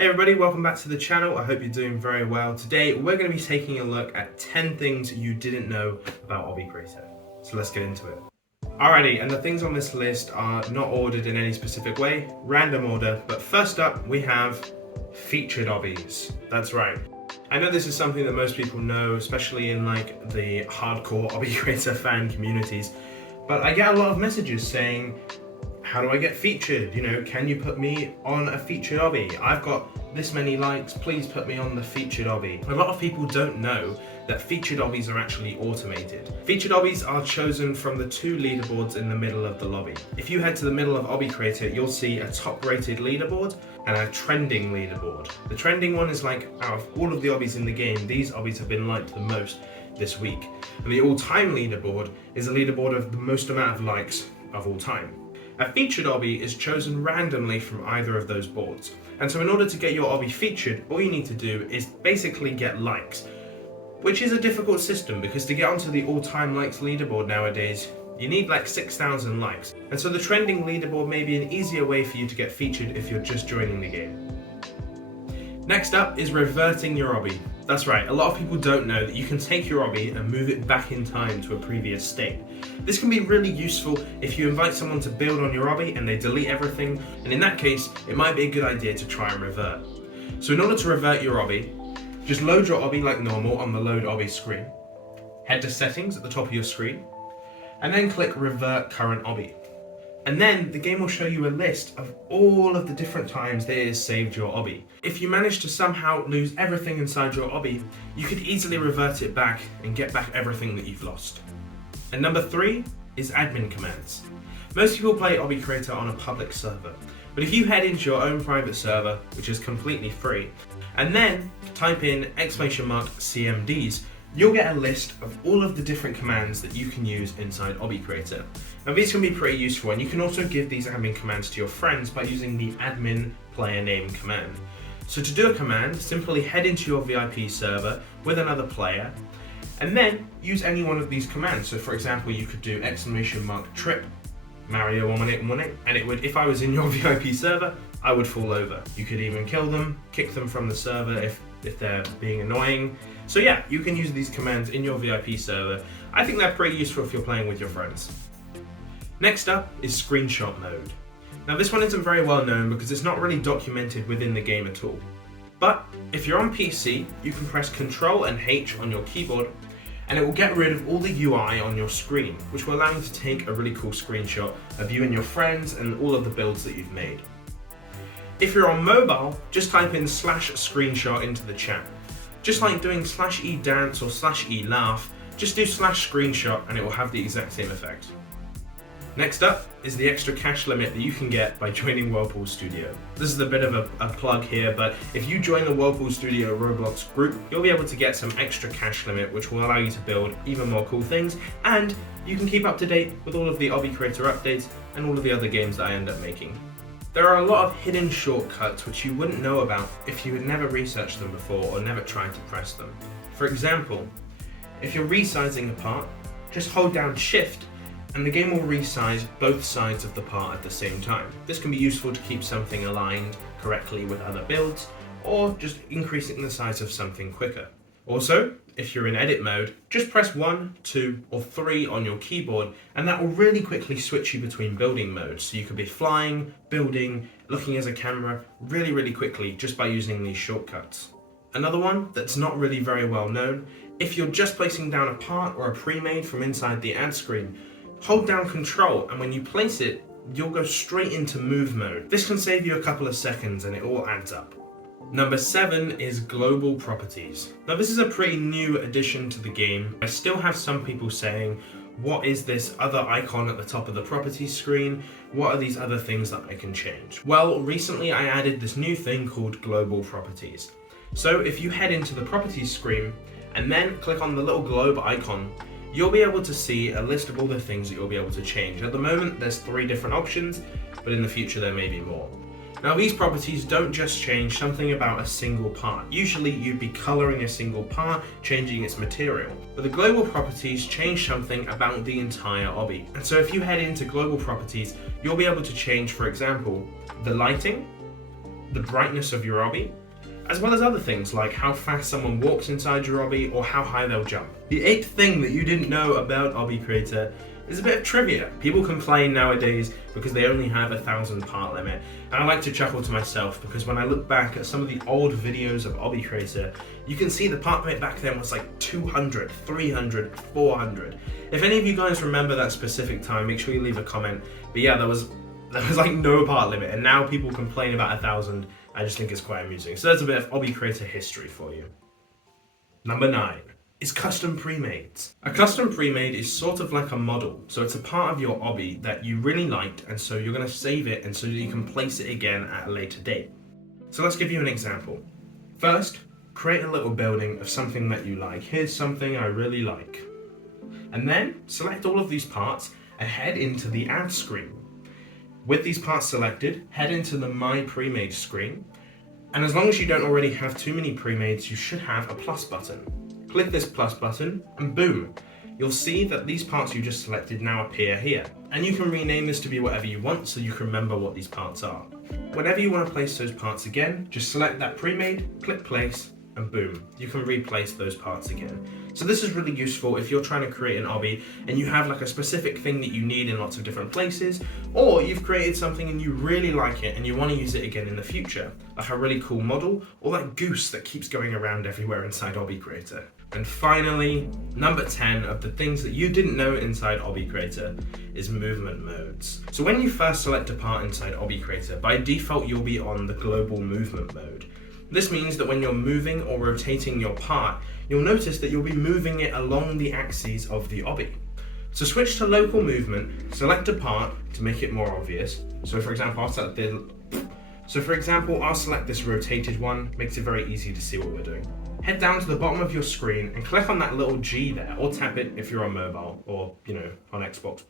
Hey everybody, welcome back to the channel. I hope you're doing very well. Today we're going to be taking a look at 10 things you didn't know about Obby Creator. So let's get into it. Alrighty, and the things on this list are not ordered in any specific way, random order, but first up we have featured Obbies. That's right. I know this is something that most people know, especially in like the hardcore Obby Creator fan communities, but I get a lot of messages saying, how do I get featured? You know, can you put me on a featured Obby? I've got this many likes, please put me on the featured Obby. A lot of people don't know that featured Obbies are actually automated. Featured Obbies are chosen from the two leaderboards in the middle of the lobby. If you head to the middle of Obby Creator, you'll see a top rated leaderboard and a trending leaderboard. The trending one is like, out of all of the Obbies in the game, these Obbies have been liked the most this week. And the all-time leaderboard is a leaderboard of the most amount of likes of all time. A featured Obby is chosen randomly from either of those boards. And so in order to get your Obby featured, all you need to do is basically get likes, which is a difficult system because to get onto the all-time likes leaderboard nowadays, you need like 6,000 likes. And so the trending leaderboard may be an easier way for you to get featured if you're just joining the game. Next up is reverting your Obby. That's right, a lot of people don't know that you can take your Obby and move it back in time to a previous state. This can be really useful if you invite someone to build on your Obby and they delete everything, and in that case, it might be a good idea to try and revert. So in order to revert your Obby, just load your Obby like normal on the load Obby screen, head to settings at the top of your screen, and then click revert current Obby. And then the game will show you a list of all of the different times that it has saved your Obby. If you manage to somehow lose everything inside your Obby, you could easily revert it back and get back everything that you've lost. And number 3 is admin commands. Most people play Obby Creator on a public server, but if you head into your own private server, which is completely free, and then type in !CMDs, you'll get a list of all of the different commands that you can use inside Obby Creator. Now these can be pretty useful, and you can also give these admin commands to your friends by using the admin player name command. So to do a command, simply head into your VIP server with another player, and then use any one of these commands. So for example, you could do !trip Mario 1818, and it would, if I was in your VIP server, I would fall over. You could even kill them, kick them from the server if they're being annoying. So yeah, you can use these commands in your VIP server. I think they're pretty useful if you're playing with your friends. Next up is screenshot mode. Now this one isn't very well known because it's not really documented within the game at all. But if you're on PC, you can press Ctrl and H on your keyboard and it will get rid of all the UI on your screen, which will allow you to take a really cool screenshot of you and your friends and all of the builds that you've made. If you're on mobile, just type in /screenshot into the chat. Just like doing /e-dance or /e-laugh, just do /screenshot and it will have the exact same effect. Next up is the extra cash limit that you can get by joining Whirlpool Studio. This is a bit of a plug here, but if you join the Whirlpool Studio Roblox group, you'll be able to get some extra cash limit which will allow you to build even more cool things, and you can keep up to date with all of the Obby Creator updates and all of the other games that I end up making. There are a lot of hidden shortcuts which you wouldn't know about if you had never researched them before or never tried to press them. For example, if you're resizing a part, just hold down Shift and the game will resize both sides of the part at the same time. This can be useful to keep something aligned correctly with other builds, or just increasing the size of something quicker. Also, if you're in edit mode, just press 1, 2, or 3 on your keyboard and that will really quickly switch you between building modes. So you could be flying, building, looking as a camera really quickly just by using these shortcuts. Another one that's not really very well known, if you're just placing down a part or a pre-made from inside the ad screen, hold down Ctrl and when you place it, you'll go straight into move mode. This can save you a couple of seconds and it all adds up. Number 7 is global properties. Now this is a pretty new addition to the game. I still have some people saying, what is this other icon at the top of the properties screen? What are these other things that I can change? Well, recently I added this new thing called global properties. So if you head into the properties screen and then click on the little globe icon, you'll be able to see a list of all the things that you'll be able to change. At the moment there's 3 different options, but in the future there may be more. Now these properties don't just change something about a single part. Usually you'd be coloring a single part, changing its material. But the global properties change something about the entire Obby. And so if you head into global properties, you'll be able to change, for example, the lighting, the brightness of your obby, as well as other things like how fast someone walks inside your obby or how high they'll jump. The 8th thing that you didn't know about Obby Creator is a bit of trivia. People complain nowadays because they only have 1,000 part limit, and I like to chuckle to myself because when I look back at some of the old videos of Obby Creator, you can see the part limit back then was like 200, 300, 400. If any of you guys remember that specific time, make sure you leave a comment. But yeah, there was like no part limit, and now people complain about 1,000. I just think it's quite amusing. So there's a bit of Obby Creator history for you. Number 9 is custom premades. A custom premade is sort of like a model. So it's a part of your obby that you really liked, and so you're going to save it and so that you can place it again at a later date. So let's give you an example. First, create a little building of something that you like. Here's something I really like. And then select all of these parts and head into the add screen. With these parts selected, head into the My Premade screen, and as long as you don't already have too many premades, you should have a plus button. Click this plus button, and boom, you'll see that these parts you just selected now appear here. And you can rename this to be whatever you want so you can remember what these parts are. Whenever you want to place those parts again, just select that premade, click place, and boom, you can replace those parts again. So this is really useful if you're trying to create an obby and you have like a specific thing that you need in lots of different places, or you've created something and you really like it and you want to use it again in the future, like a really cool model or that goose that keeps going around everywhere inside Obby Creator. And finally, number 10 of the things that you didn't know inside Obby Creator is movement modes. So when you first select a part inside Obby Creator, by default you'll be on the global movement mode. This means that when you're moving or rotating your part, you'll notice that you'll be moving it along the axes of the obby. So switch to local movement, select a part to make it more obvious. So for example, I'll select this rotated one, makes it very easy to see what we're doing. Head down to the bottom of your screen and click on that little G there, or tap it if you're on mobile or, on Xbox.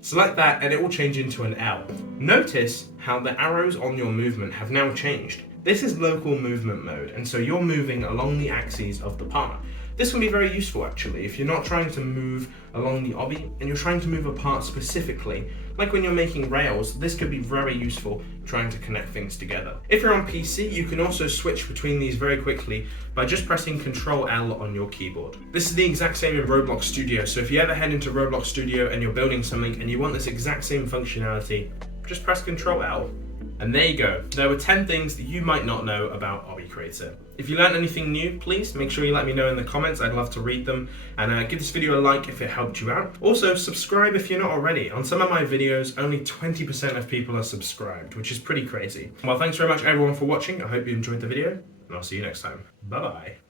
Select that and it will change into an L. Notice how the arrows on your movement have now changed. This is local movement mode, and so you're moving along the axes of the part. This can be very useful actually if you're not trying to move along the obby and you're trying to move a part specifically. Like when you're making rails, this could be very useful trying to connect things together. If you're on PC, you can also switch between these very quickly by just pressing Ctrl L on your keyboard. This is the exact same in Roblox Studio, so if you ever head into Roblox Studio and you're building something and you want this exact same functionality, just press Ctrl L. And there you go. There were 10 things that you might not know about Obby Creator. If you learned anything new, please make sure you let me know in the comments. I'd love to read them. And give this video a like if it helped you out. Also, subscribe if you're not already. On some of my videos, only 20% of people are subscribed, which is pretty crazy. Well, thanks very much everyone for watching. I hope you enjoyed the video, and I'll see you next time. Bye-bye.